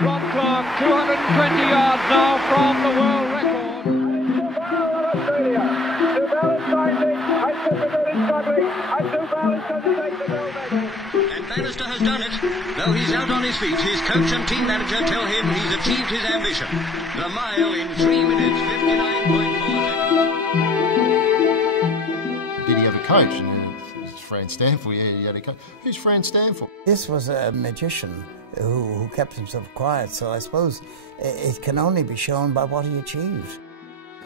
Rob Clark, 220 yards now from the world record. Dubbell is finding, and Christopher is struggling, and Dubbell is going to take the gold medal. And Bannister has done it. Though he's out on his feet, his coach and team manager tell him he's achieved his ambition. The mile in 3 minutes, 59.4 seconds. Did he have a coach? And it's Franz Stampfl, yeah, he had a coach. Who's Franz Stampfl? This was a magician who kept himself quiet, so I suppose it can only be shown by what he achieved.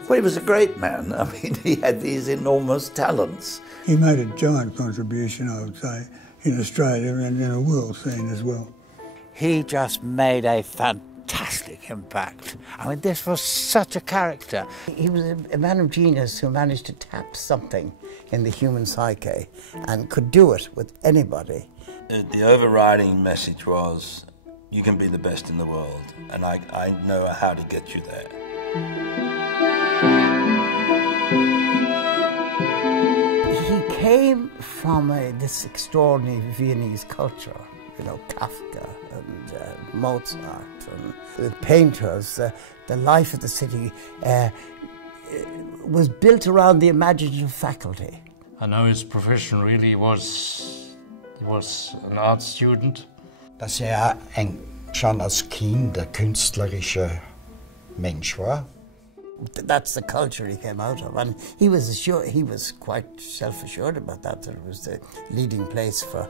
Well, he was a great man. I mean, he had these enormous talents. He made a giant contribution, I would say, in Australia and in a world scene as well. He just made a fantastic impact. I mean, this was such a character. He was a man of genius who managed to tap something in the human psyche and could do it with anybody. The overriding message was, you can be the best in the world, and I know how to get you there. He came from this extraordinary Viennese culture, you know, Kafka and Mozart and the painters. The life of the city was built around the imaginative faculty. I know his profession really was an art student. Dass schon als Kind ein künstlerischer Mensch war. That's the culture he came out of, and he was quite self-assured about that it was the leading place for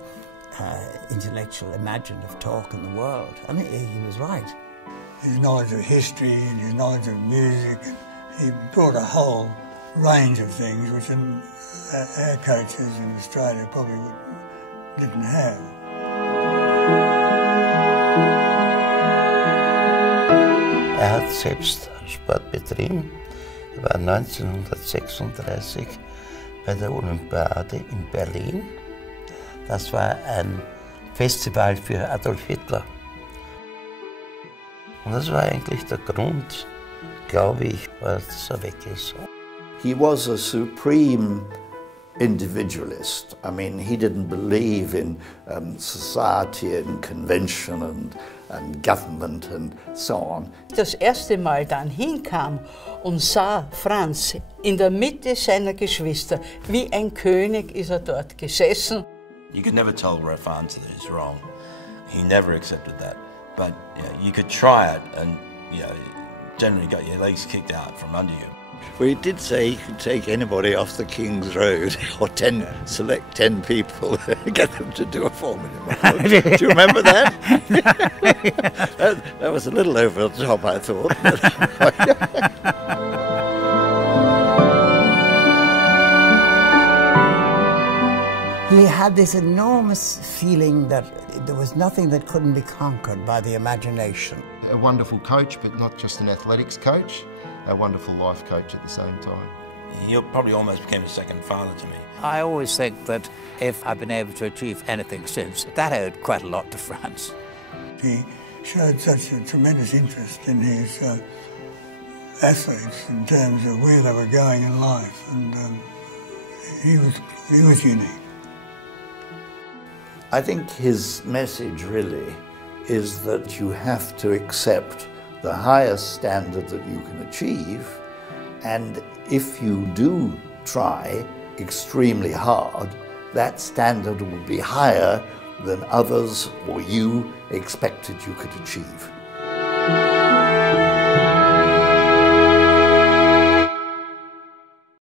intellectual, imaginative talk in the world. I mean, he was right. His knowledge of history and his knowledge of music, he brought a whole range of things which our coaches in Australia probably didn't have. Hat selbst Sport betrieben. War 1936 bei der Olympiade in Berlin. Das war ein Festival für Adolf Hitler. Und das war eigentlich der Grund, glaube ich, was er weg ist. He was a supreme individualist. I mean, he didn't believe in society and convention and government and so on. Das erste Mal dann hinkam und sah Franz in der Mitte seiner Geschwister, wie ein König ist dort gesessen. You could never tell Franz that it's wrong. He never accepted that. But you could try it and generally got your legs kicked out from under you. Well, he did say he could take anybody off the King's Road, or select 10 people, get them to do a Formula 1. Do you remember that? that was a little over the top, I thought. He had this enormous feeling that there was nothing that couldn't be conquered by the imagination. A wonderful coach, but not just an athletics coach, a wonderful life coach at the same time. He probably almost became a second father to me. I always think that if I've been able to achieve anything since, that owed quite a lot to Franz. He showed such a tremendous interest in his athletes in terms of where they were going in life, and he was unique. I think his message really is that you have to accept the highest standard that you can achieve, and if you do try extremely hard, that standard will be higher than others or you expected you could achieve.